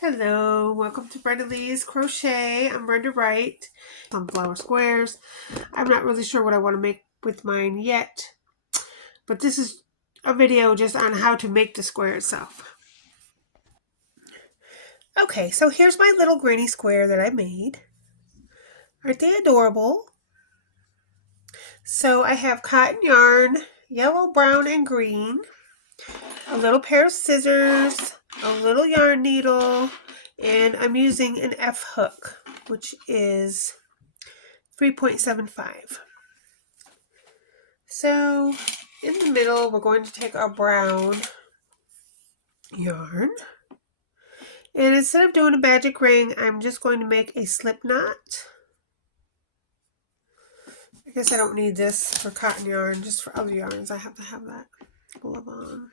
Hello, welcome to Brenda Lee's Crochet. I'm Brenda Wright. Sunflower squares. I'm not really sure what I want to make with mine yet, but this is a video just on how to make the square itself. Okay, so here's my little granny square that I made. Aren't they adorable? So I have cotton yarn, yellow, brown, and green, a little pair of scissors, a little yarn needle, and I'm using an F hook, which is 3.75. So in the middle, we're going to take our brown yarn, and instead of doing a magic ring, I'm just going to make a slip knot. I guess I don't need this for cotton yarn, just for other yarns I have to have that glove on.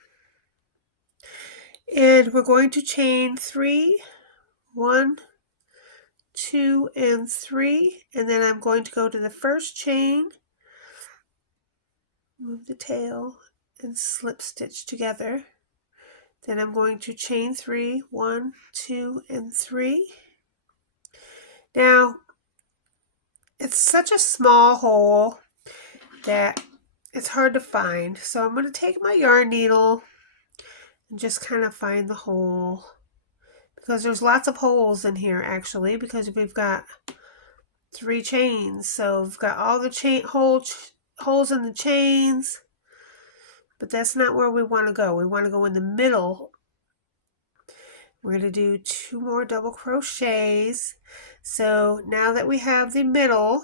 And we're going to chain 3, 1, 2, and 3, and then I'm going to go to the first chain, move the tail, and slip stitch together. Then I'm going to chain 3, 1, 2, and 3. Now, it's such a small hole that it's hard to find. So I'm going to take my yarn needle and just kind of find the hole. Because there's lots of holes in here actually, because we've got 3 chains. So we've got all the holes in the chains. But that's not where we want to go. We want to go in the middle. We're going to do 2 more double crochets. So now that we have the middle,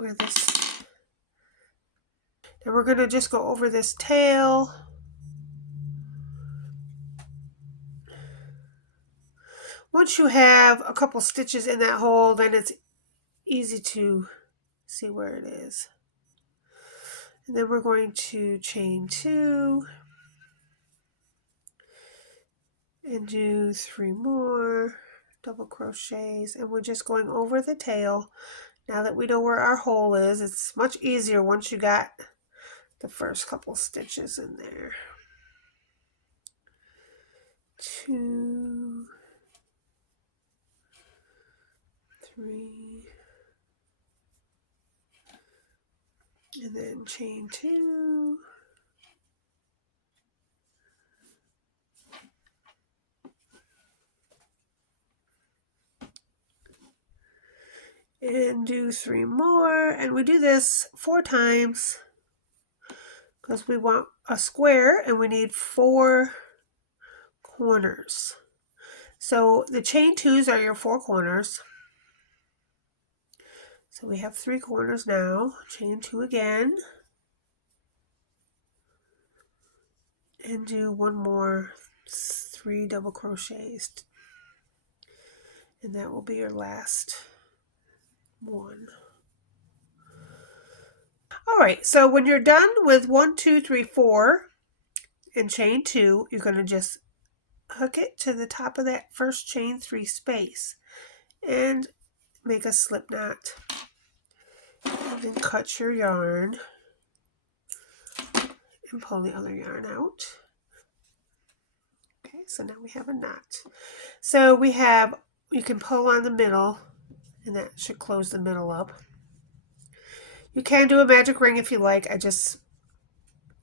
now we're going to just go over this tail. Once you have a couple stitches in that hole, then it's easy to see where it is. And then we're going to chain 2 and do 3 more double crochets, and we're just going over the tail. Now that we know where our hole is, it's much easier once you got the first couple stitches in there. 2, 3, and then chain 2, and do 3 more, and we do this 4 times because we want a square and we need 4 corners. So the chain 2s are your 4 corners. So we have 3 corners now. Chain 2 again, and do 1 more 3 double crochets, and that will be your last one. All right, so when you're done with 1, 2, 3, 4 and chain 2, you're going to just hook it to the top of that first chain 3 space and make a slip knot, and then cut your yarn and pull the other yarn out. Okay, so now we have a knot. So you can pull on the middle, and that should close the middle up. You can do a magic ring if you like. I just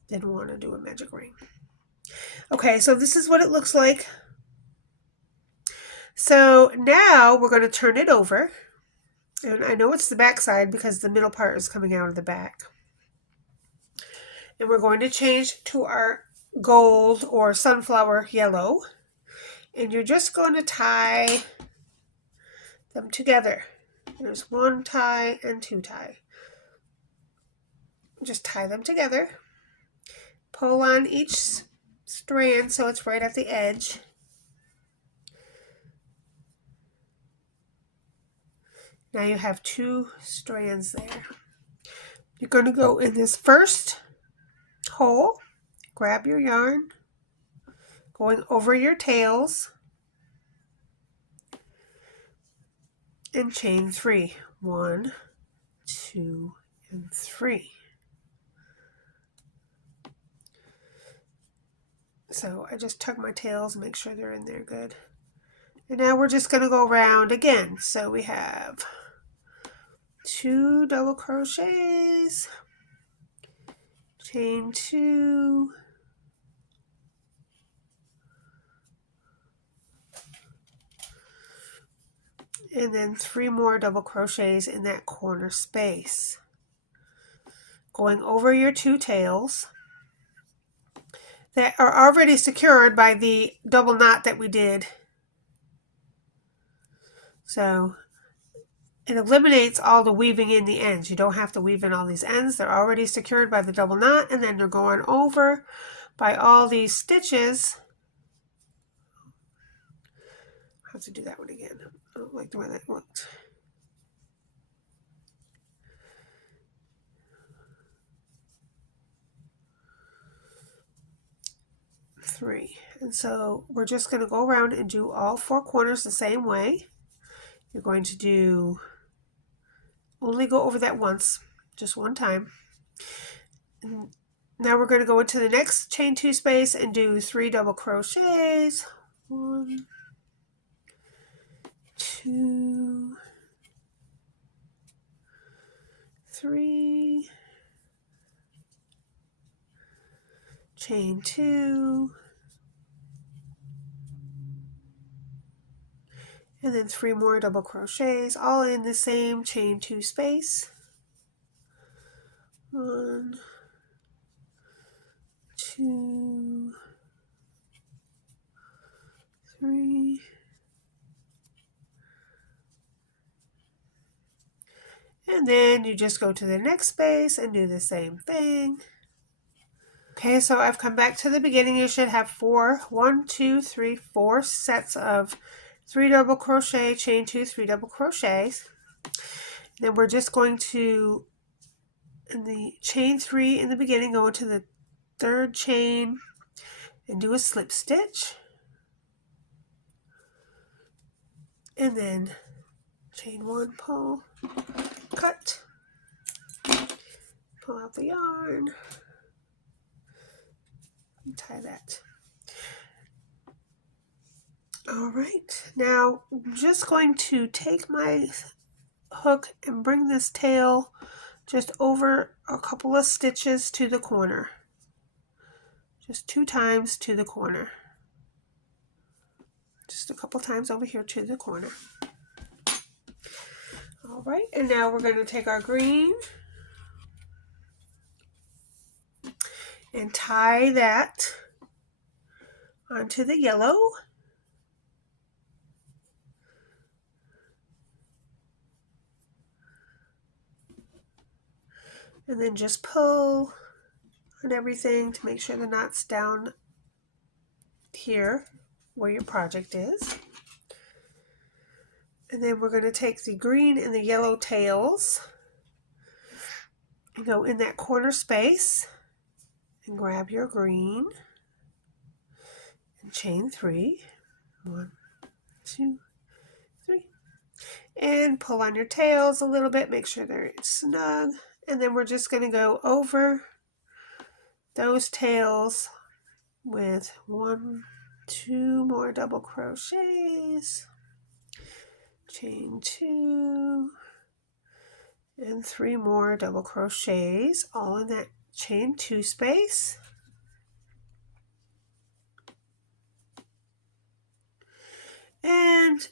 didn't want to do a magic ring. Okay, so this is what it looks like. So now we're going to turn it over. And I know it's the back side because the middle part is coming out of the back. And we're going to change to our gold or sunflower yellow. And you're just going to tie them together. There's 1 tie and 2 tie. Just tie them together. Pull on each strand so it's right at the edge. Now you have 2 strands there. You're going to go in this first hole, grab your yarn, going over your tails, and chain 3. 1, 2, and 3. So I just tug my tails and make sure they're in there good. And now we're just going to go around again. So we have 2 double crochets, chain 2, and then 3 more double crochets in that corner space. Going over your 2 tails that are already secured by the double knot that we did. So it eliminates all the weaving in the ends. You don't have to weave in all these ends. They're already secured by the double knot, and then they're going over by all these stitches. I have to do that one again. I don't like the way that looked. Three. And so we're just going to go around and do all 4 corners the same way. You're going to do, only go over that once, just one time. And now we're going to go into the next chain 2 space and do 3 double crochets. 1, 2, 3, chain 2, and then 3 more double crochets, all in the same chain 2 space. 1, 2, 3, and then you just go to the next space and do the same thing. Okay, so I've come back to the beginning. You should have 4 sets of 3 double crochet, chain 2, 3 double crochets. Then we're just going to, in the chain 3 in the beginning, go into the 3rd chain and do a slip stitch. And then chain 1, pull, cut, pull out the yarn, and tie that. All right, now I'm just going to take my hook and bring this tail just over a couple of stitches to the corner. Just 2 times to the corner. Just a couple times over here to the corner. All right, and now we're going to take our green and tie that onto the yellow. And then just pull on everything to make sure the knot's down here where your project is. And then we're going to take the green and the yellow tails and go in that corner space and grab your green and chain 3. 1, 2, 3. And pull on your tails a little bit, make sure they're snug. And then we're just going to go over those tails with 1, 2 more double crochets, chain 2, and 3 more double crochets, all in that chain 2 space. And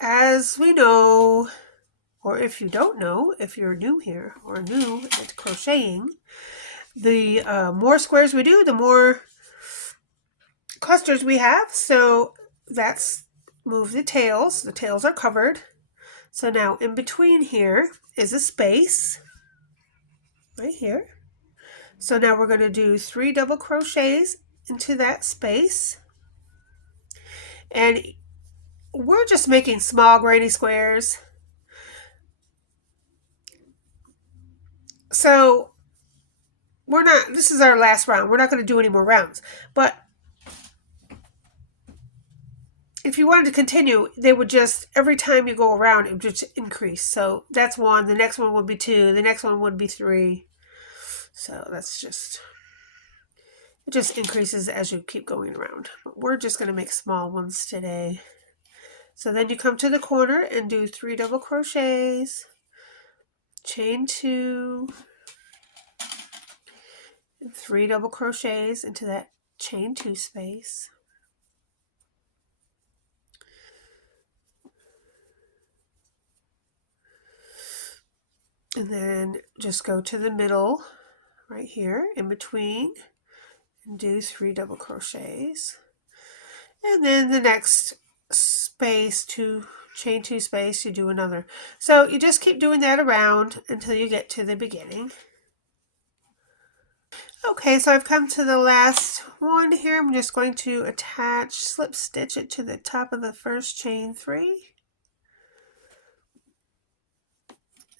as we know, or if you don't know, if you're new here or new at crocheting, the more squares we do, the more clusters we have. So that's move the tails. The tails are covered. So now in between here is a space right here. So now we're going to do 3 double crochets into that space. And we're just making small granny squares. So we're not, this is our last round. We're not going to do any more rounds. But if you wanted to continue, they would just, every time you go around, it would just increase. So that's 1, the next one would be 2, the next one would be 3. So that's just, It just increases as you keep going around. But we're just going to make small ones today. So then you come to the corner and do 3 double crochets, chain 2, and 3 double crochets into that chain 2 space. And then just go to the middle right here in between and do 3 double crochets. And then the next space, to chain 2 space, you do another. So you just keep doing that around until you get to the beginning. Okay, so I've come to the last one here. I'm just going to attach, slip stitch it to the top of the first chain 3.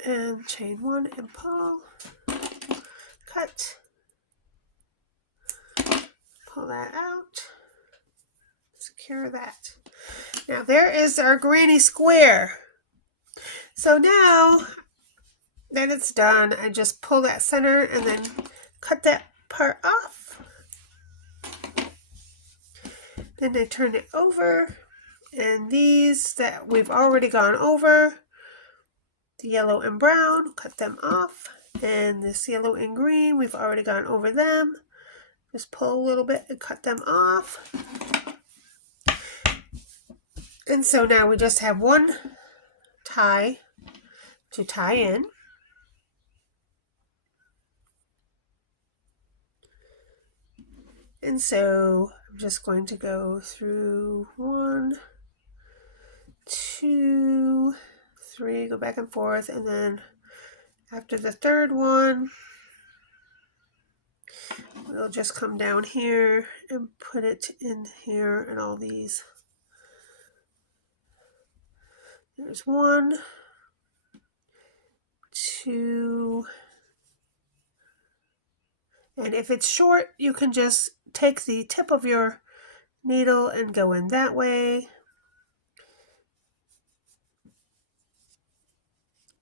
And chain 1 and pull, cut, pull that out, secure that. Now there is our granny square. So now that it's done, I just pull that center and then cut that part off. Then I turn it over, and these that we've already gone over, the yellow and brown, cut them off. And this yellow and green, we've already gone over them. Just pull a little bit and cut them off. And so now we just have one tie to tie in. And so I'm just going to go through 1, 2, 3, go back and forth, and then after the third one, we'll just come down here and put it in here and all these. There's 1, 2, and if it's short, you can just take the tip of your needle and go in that way.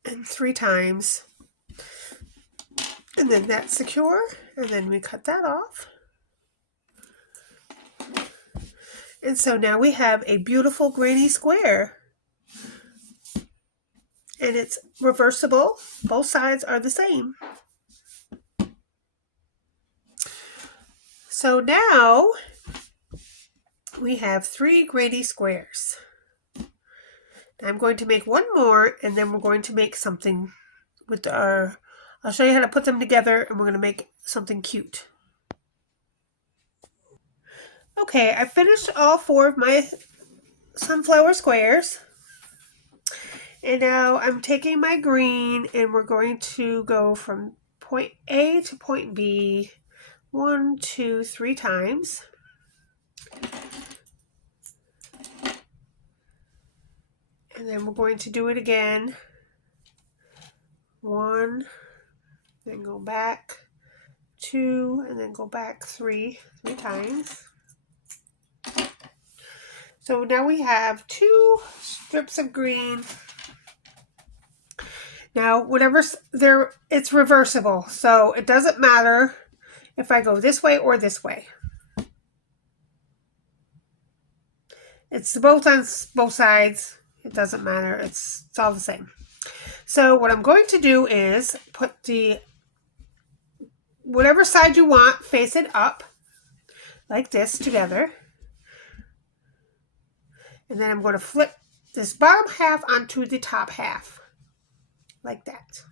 And 3 times. And then that's secure, and then we cut that off. And so now we have a beautiful granny square. And it's reversible. Both sides are the same. So now we have 3 granny squares. Now I'm going to make one more, and then we're going to make something with our, I'll show you how to put them together, and we're going to make something cute. Okay, I finished all 4 of my sunflower squares. And now I'm taking my green, and we're going to go from point A to point B 1, 2, 3 times. And then we're going to do it again. 1, then go back 2, and then go back 3 times. So now we have 2 strips of green. Now, whatever's there, it's reversible, so it doesn't matter if I go this way or this way. It's both on both sides. It doesn't matter. It's all the same. So what I'm going to do is put the whatever side you want, face it up like this together. And then I'm going to flip this bottom half onto the top half like that.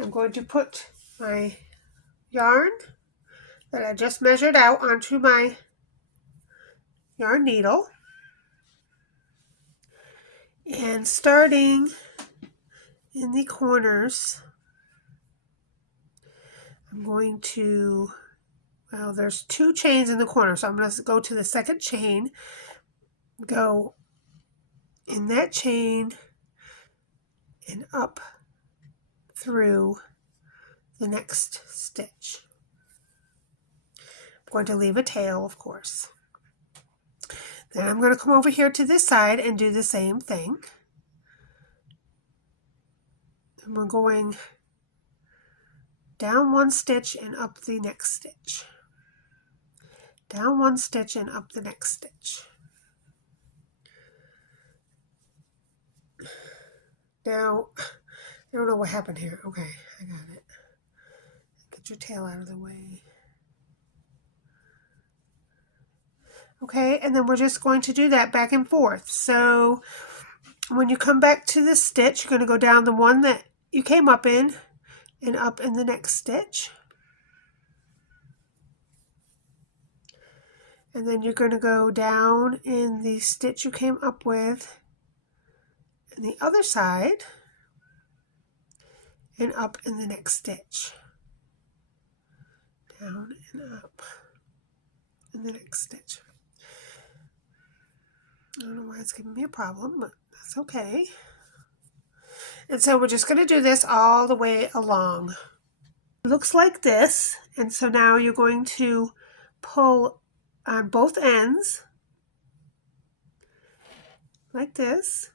I'm going to put my yarn that I just measured out onto my yarn needle. And starting in the corners, I'm going to, well, there's 2 chains in the corner, so I'm going to go to the second chain, go in that chain and up through the next stitch. I'm going to leave a tail, of course. Then I'm going to come over here to this side and do the same thing. And we're going down one stitch and up the next stitch, down one stitch and up the next stitch. Now, I don't know what happened here. Okay, I got it. Get your tail out of the way. Okay, and then we're just going to do that back and forth. So when you come back to this stitch, you're going to go down the one that you came up in and up in the next stitch. And then you're going to go down in the stitch you came up with in the other side and up in the next stitch. Down and up in the next stitch. I don't know why it's giving me a problem, but that's okay. And so we're just going to do this all the way along. It looks like this, and so now you're going to pull on both ends like this,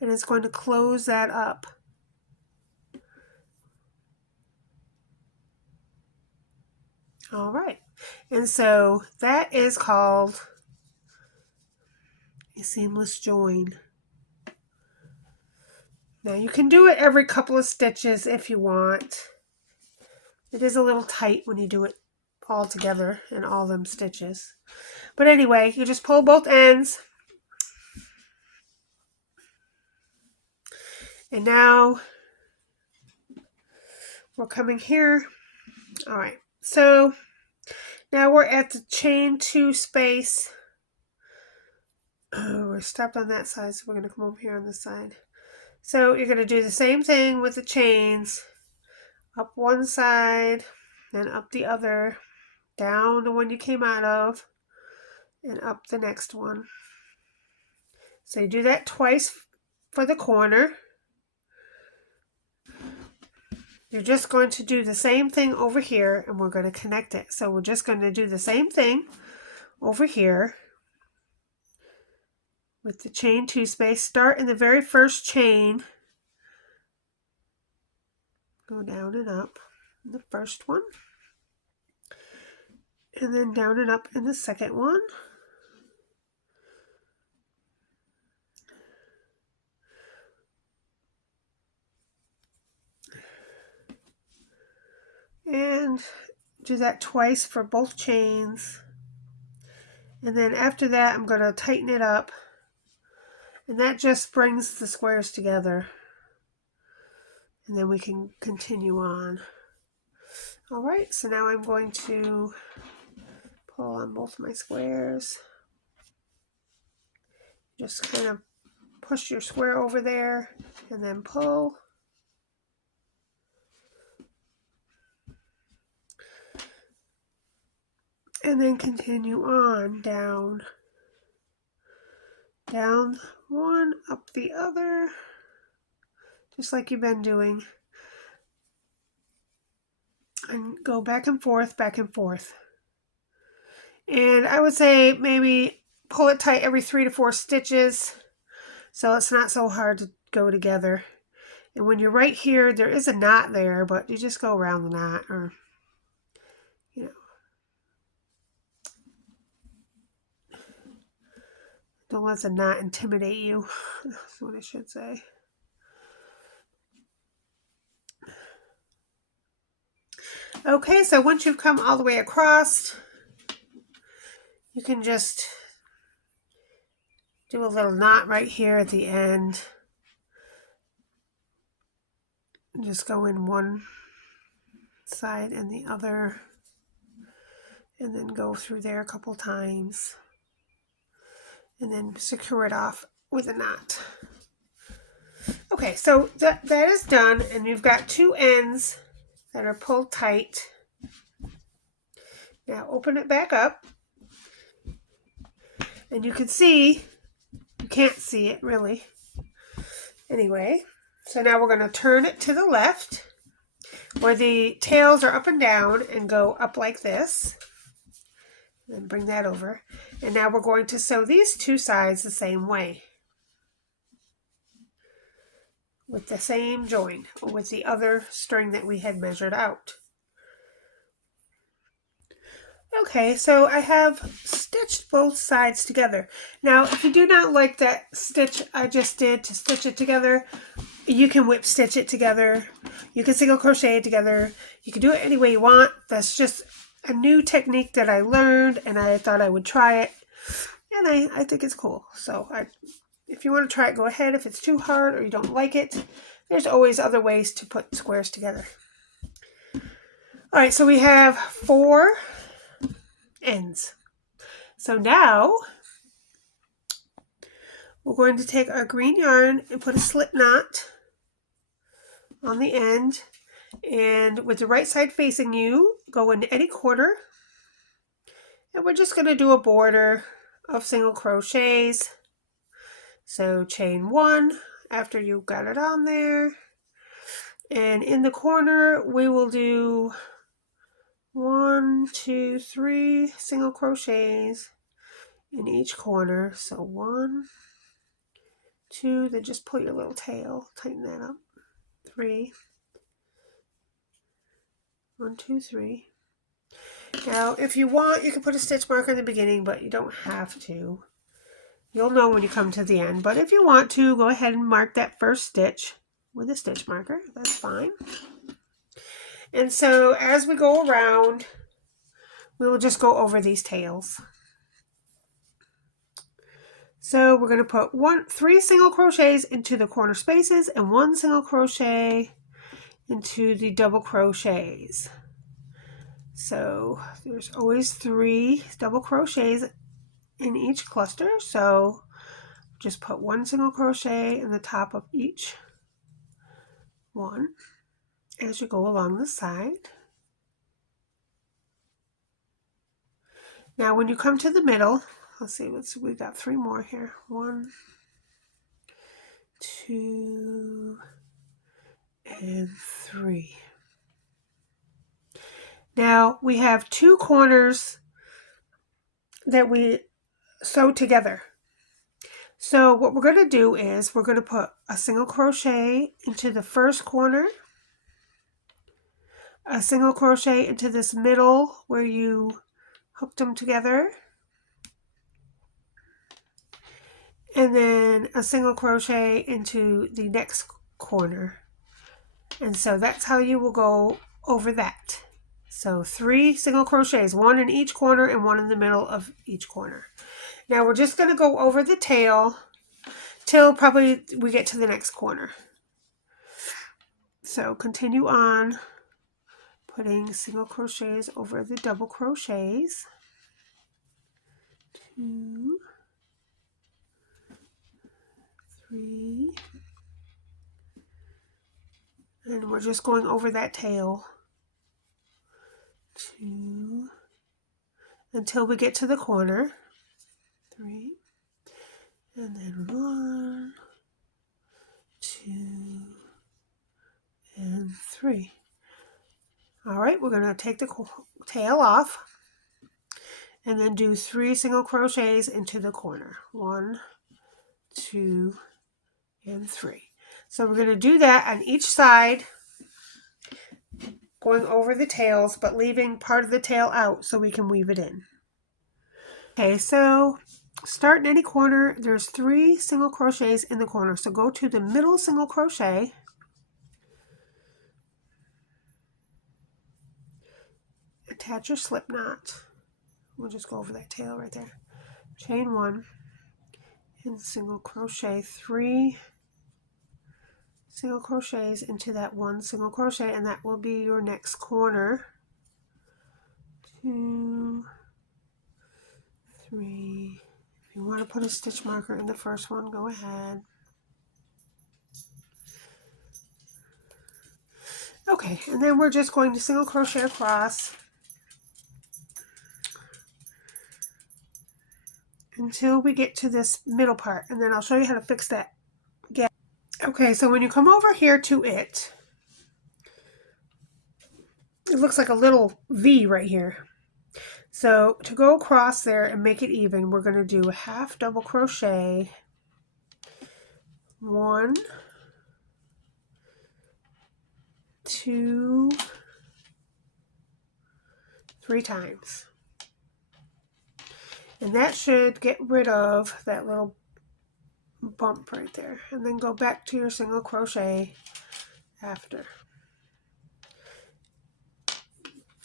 and it's going to close that up. All right, and so that is called a seamless join. Now you can do it every couple of stitches if you want. It is a little tight when you do it all together in all them stitches. But anyway, you just pull both ends. And now we're coming here. All right, so now we're at the chain 2 space. We're stopped on that side, so we're going to come over here on this side. So you're going to do the same thing with the chains. Up one side, then up the other, down the one you came out of, and up the next one. So you do that twice for the corner. You're just going to do the same thing over here, and we're going to connect it. So we're just going to do the same thing over here with the chain 2 space. Start in the very first chain. Go down and up in the first one. And then down and up in the second one. And do that twice for both chains. And then after that, I'm going to tighten it up. And that just brings the squares together. And then we can continue on. All right, so now I'm going to pull on both my squares. Just kind of push your square over there and then pull. And then continue on down. Down one, up the other, just like you've been doing. And go back and forth, back and forth. And I would say maybe pull it tight every 3 to 4 stitches so it's not so hard to go together. And when you're right here, there is a knot there, but you just go around the knot, or, you know. Don't let the knot intimidate you. That's what I should say. Okay, so once you've come all the way across, you can just do a little knot right here at the end. And just go in one side and the other, and then go through there a couple times. And then secure it off with a knot. Okay, so that is done, and you've got 2 ends that are pulled tight. Now open it back up, and you can see, you can't see it really. Anyway, so now we're going to turn it to the left, where the tails are up and down, and go up like this. Then bring that over. And now we're going to sew these 2 sides the same way. with the same join, with the other string that we had measured out. Okay, so I have stitched both sides together. Now, if you do not like that stitch I just did to stitch it together, you can whip stitch it together. You can single crochet it together. You can do it any way you want. That's just a new technique that I learned, and I thought I would try it. And I think it's cool. So if you want to try it, go ahead. If it's too hard or you don't like it, there's always other ways to put squares together. All right, so we have 4 ends. So now we're going to take our green yarn and put a slip knot on the end, and with the right side facing you, go into any corner, and we're just going to do a border of single crochets. So chain 1 after you've got it on there, and in the corner we will do 1, 2, 3 single crochets in each corner. So 1, 2, then just pull your little tail, tighten that up. 3, 1, 2, 3. Now, if you want, you can put a stitch marker in the beginning, but you don't have to. You'll know when you come to the end, but if you want to, go ahead and mark that first stitch with a stitch marker. That's fine. And so as we go around, we will just go over these tails. So we're going to put 3 single crochets into the corner spaces and 1 single crochet into the double crochets. So there's always 3 double crochets in each cluster. So just put 1 single crochet in the top of each one as you go along the side. Now when you come to the middle, let's see, we got 3 more here. 1, 2, and 3. Now we have 2 corners that we sew together. So what we're going to do is we're going to put a single crochet into the first corner, a single crochet into this middle where you hooked them together, and then a single crochet into the next corner. And so that's how you will go over that. So 3 single crochets, 1 in each corner and 1 in the middle of each corner. Now we're just going to go over the tail till probably we get to the next corner. So continue on putting single crochets over the double crochets. 2, 3, and we're just going over that tail. 2, until we get to the corner. 3, and then 1, 2, and 3. All right, we're going to take the tail off and then do 3 single crochets into the corner. 1, 2, and 3. So we're going to do that on each side, going over the tails, but leaving part of the tail out so we can weave it in. Okay, so start in any corner. There's 3 single crochets in the corner. So go to the middle single crochet, attach your slip knot. We'll just go over that tail right there. Chain 1 and single crochet 3 single crochets into that 1 single crochet, and that will be your next corner. 2, 3. If you want to put a stitch marker in the first one, go ahead. Okay, and then we're just going to single crochet across until we get to this middle part, and then I'll show you how to fix that gap. Okay, so when you come over here to it, it looks like a little V right here. So to go across there and make it even, we're going to do a half double crochet, 1, 2, 3 times. And that should get rid of that little bump right there. And then go back to your single crochet after.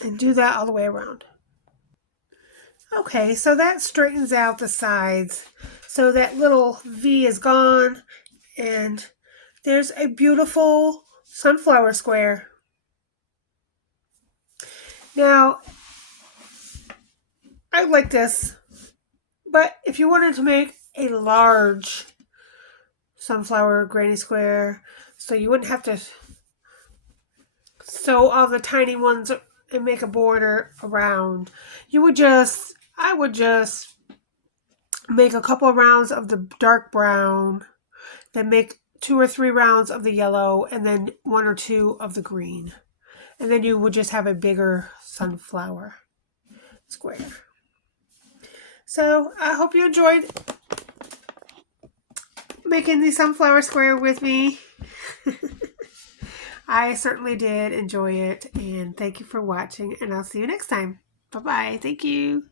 And do that all the way around. Okay, so that straightens out the sides. So that little V is gone. And there's a beautiful sunflower square. Now, I like this. But if you wanted to make a large sunflower granny square, so you wouldn't have to sew all the tiny ones and make a border around, I would just make a couple of rounds of the dark brown, then make 2 or 3 rounds of the yellow, and then 1 or 2 of the green. And then you would just have a bigger sunflower square. So I hope you enjoyed making the sunflower square with me. I certainly did enjoy it, and thank you for watching, and I'll see you next time. Bye-bye. Thank you.